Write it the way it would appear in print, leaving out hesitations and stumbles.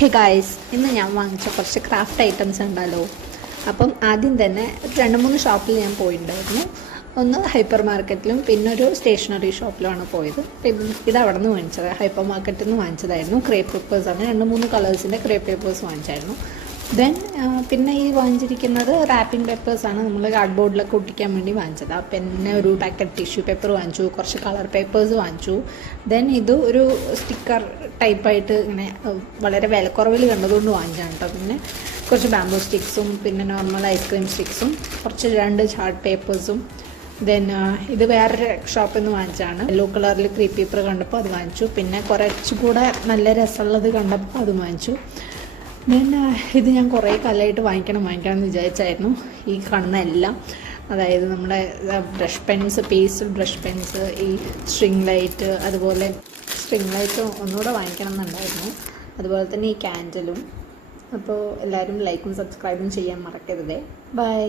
Hey guys, ഇന്ന് ഞാൻ വാങ്ങിച്ച കുറച്ച് ക്രാഫ്റ്റ് ഐറ്റംസ് ഉണ്ടല്ലോ. അപ്പം ആദ്യം തന്നെ 2-3 ഷോപ്പിൽ ഞാൻ പോയിട്ടുണ്ടായിരുന്നു. ഒന്ന് ഹൈപ്പർ മാർക്കറ്റിലും പിന്നെ ഒരു സ്റ്റേഷനറി ഷോപ്പിലുമാണ് പോയത്. ഇത് അവിടെ നിന്ന് വാങ്ങിച്ചത്, ഹൈപ്പർ മാർക്കറ്റിൽ നിന്ന് വാങ്ങിച്ചതായിരുന്നു. ക്രേപ്പ് പേപ്പേഴ്സാണ്, 2-3 കളേഴ്സിൻ്റെ ക്രേപ്പ് പേപ്പേഴ്സ് വാങ്ങിച്ചായിരുന്നു. പിന്നെ ഈ വാങ്ങിച്ചിരിക്കുന്നത് റാപ്പിംഗ് പേപ്പേഴ്സാണ്. നമ്മൾ കാർഡ് ബോർഡിലൊക്കെ ഒട്ടിക്കാൻ വേണ്ടി വാങ്ങിച്ചത്. പിന്നെ ഒരു പാക്കറ്റ് ടിഷ്യൂ പേപ്പർ വാങ്ങിച്ചു, കുറച്ച് കളർ പേപ്പേഴ്സ് വാങ്ങിച്ചു. ഇത് ഒരു സ്റ്റിക്കർ ടൈപ്പായിട്ട് ഇങ്ങനെ വളരെ വിലക്കുറവിൽ കണ്ടതുകൊണ്ട് വാങ്ങിച്ചാണ് കേട്ടോ. പിന്നെ കുറച്ച് ബാംബൂ സ്റ്റിക്സും പിന്നെ നോർമൽ ഐസ്ക്രീം സ്റ്റിക്സും കുറച്ച് 2 ചാർട്ട് പേപ്പേഴ്സും. ഇത് വേറൊരു ഷോപ്പിൽ നിന്ന് വാങ്ങിച്ചാണ്. യെല്ലോ കളറിൽ ക്രീപ്പ് പേപ്പർ കണ്ടപ്പോൾ അത് വാങ്ങിച്ചു. പിന്നെ കുറച്ചുകൂടെ നല്ല രസമുള്ളത് കണ്ടപ്പോൾ അത് വാങ്ങിച്ചു. ഇത് ഞാൻ കുറേ കാലമായിട്ട് വാങ്ങിക്കണം എന്ന് വിചാരിച്ചായിരുന്നു. ഈ കാണുന്ന എല്ലാം, അതായത് നമ്മുടെ brush pens, pastel brush pens, ഈ സ്ട്രിങ് ലൈറ്റ്, അതുപോലെ സ്ട്രിങ് ലൈറ്റ് ഒന്നുകൂടെ വാങ്ങിക്കണം എന്നുണ്ടായിരുന്നു. അതുപോലെ തന്നെ ഈ ക്യാൻഡിലും. അപ്പോൾ എല്ലാവരും ലൈക്കും സബ്സ്ക്രൈബും ചെയ്യാൻ മറക്കരുതേ. ബൈ.